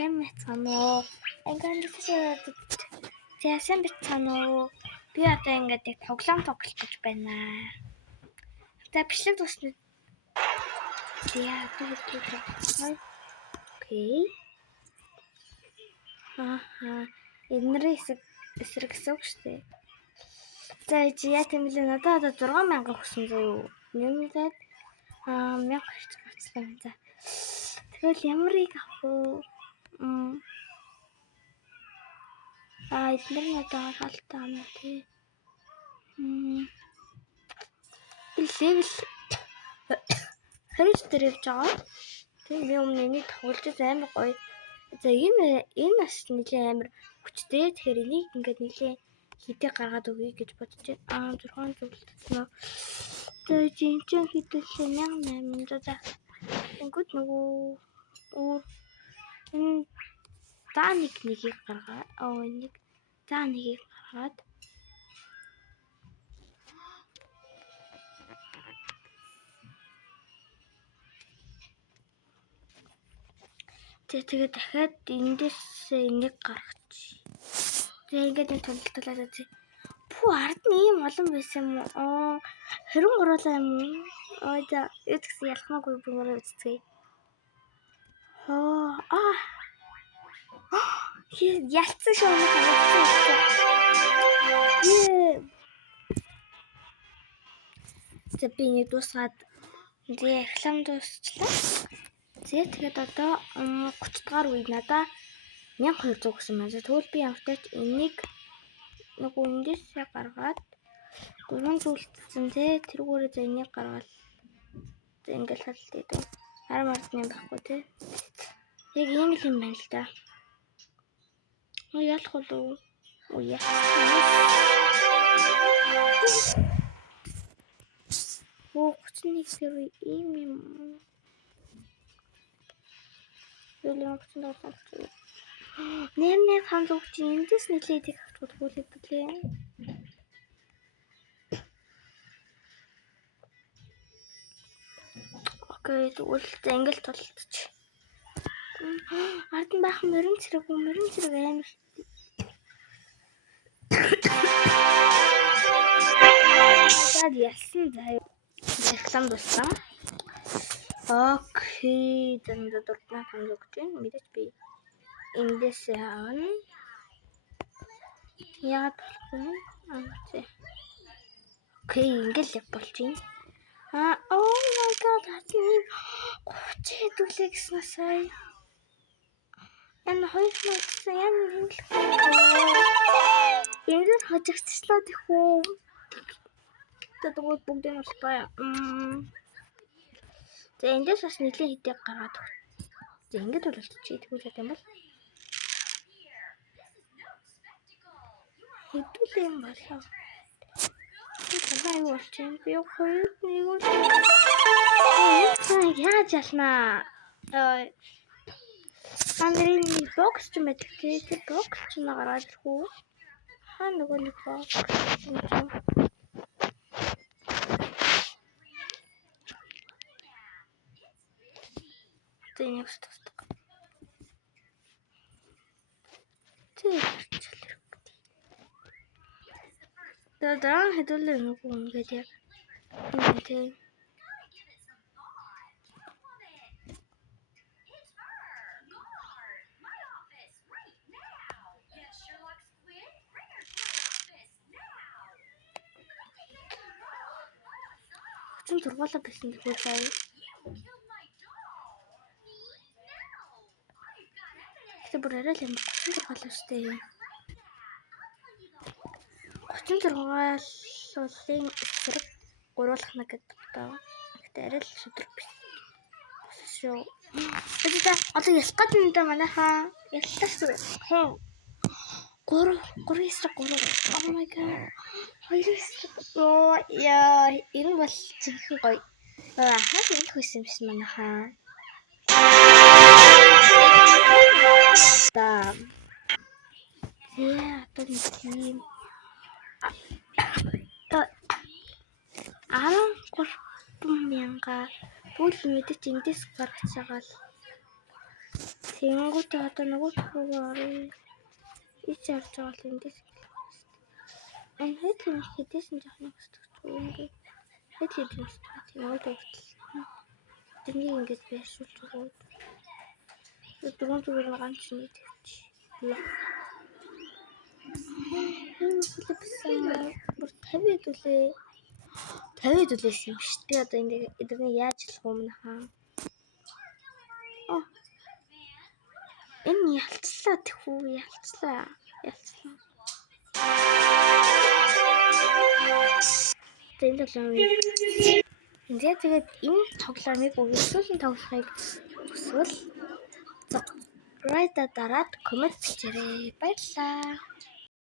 сайн мэцгаана уу? Ингээд сайн мэцгаана уу? Би одоо ингээд яг тоглоом тоглох гэж байна. За бичлэг дуусна. Яа, окей. Эднэрийн эсрэг гэсэн үг шүү дээ. За яа тэмлээ надад одоо 6000 өгсөн зөө. Нэмээд 1000 авчихсан. За. Тэгэл ямарыг авах уу? Эдгээр надад хаалтай юм тий. Левел 20 дээр явж байгаа. Тийм би өмнө энийг тоглож амар гоё. За энэ бас нэлээ амар хүчтэй. Тэгэхээр энийг ингээд нэлээ хитээ гаргаад өгье гэж бодож байна. 600 үлдсэн. За жинчэн хитэлээ 1800. За. Ингүүд нөгөө за нэгийг гаргаад энийг за нэгийг гаргаад тэгээд дахиад эндээс энийг гаргач. Тэгээ ингээд нэг төлөлтөлээд үзье. Пүү ард нь ийм олон байсан юм уу? 23 юм уу? За эцгс ялхмаагүй бүгээрээ үзье. Ялцсан шүү дээ. За би нэг дуусгаад реклам дуусчлаа. Тэгээд одоо 30 дахь үед надаа 1200 гэсэн байна. Тэгвэл би ямартай ч энийг нөгөө эндээсээ гаргаад 300 үлдсэн тий. Тэргүүрээ за энийг гаргаад за ингээл хадалт идэв. Харин мартны байхгүй тий. Яг ийм л юм байна л да. Ялах болов уу? Яа. Оо 31 дээр ийм юм. Юулаа гацсан. Нэмээ ханд өгч эндээс нэлээд их авч үзүүлээ. Окей, тэгвэл ингээл толтч. Ард нь баахан мөрөн цэрэг амар. За ялсан заяа. Реклам дууссан. Окей, зэнэ дуртна ханд өгч байна. Мэдээж би эндээс авна. Яагаад болохгүй? Окей, ингээл яг болж байна. Oh my god, хатны 30 хэдүүлээ гэсэн сая. Энэ 2000 яа нэмэлт. Энд хожигдчихлоо тэхүү. Тэгвэл бүгдийг нь болохгүй. За эндээс бас нэлийн хитэг гаргаад өг. За ингэж болчихчих тэгвэл юм бол. Хэдүүлээ юм болоо. Тэгвэл болчихно. Би хоёр нэг яаж ялнаа. Андрийн бокс ч юм байдаг тий. Бокс ч нэ гараад ирэх үү? Нөгөө нэг бокс. Тэнийг тусдаг. Даан хэдүүлээ нөгөө ингээд яг энэ тий. Зургуулаа байсан гэхүү сая. Тэг бүр арай л юм 36 болоо штэ. 36-ын эсрэг гуруулах нэг гэдэг тоо. Гэтэ арай л шүтрэг биш. Шүү. Эцэг одоо ялах гэдэг юм да манайхаа. Яллаа шүү. 3 эсрэг 3. Oh my god. 2 эсрэг. Яа, энэ бол чихэн гоё. Хаас ирэх байсан юм биш манайхаа. Да. Яа, одоо нэг юм. 13,000 бүл мэдээч эндээс гаргаж байгаа л. Тэнгүүтээ одоо нөгөө рүү оръё. Ич орж байгаа л эндээс эхлэх байна шүү дээ. Энэ хэдэн хэдээсэн жахныг өсдөгчгүй ингээд хэд хэдэн өсдөг тийм өөдөө хүртэл. Тэрнийг ингээд байршуулж өгөөд. Дөрөв зүгээр нь ганц нэг тавьчих. Бүр 50 дүүлээ. 50 дүүлээсэн юм биш. Би одоо эдгээр яаж хэлэх юм нахаа. Энэ ялцлаа тэхүү ялцлаа. Тэгээд тэгээд энэ тоглоомыг үргэлжлүүлэн тоглохыг хүсвэл subscribe дараад коммент бичээрэй. Баярлалаа.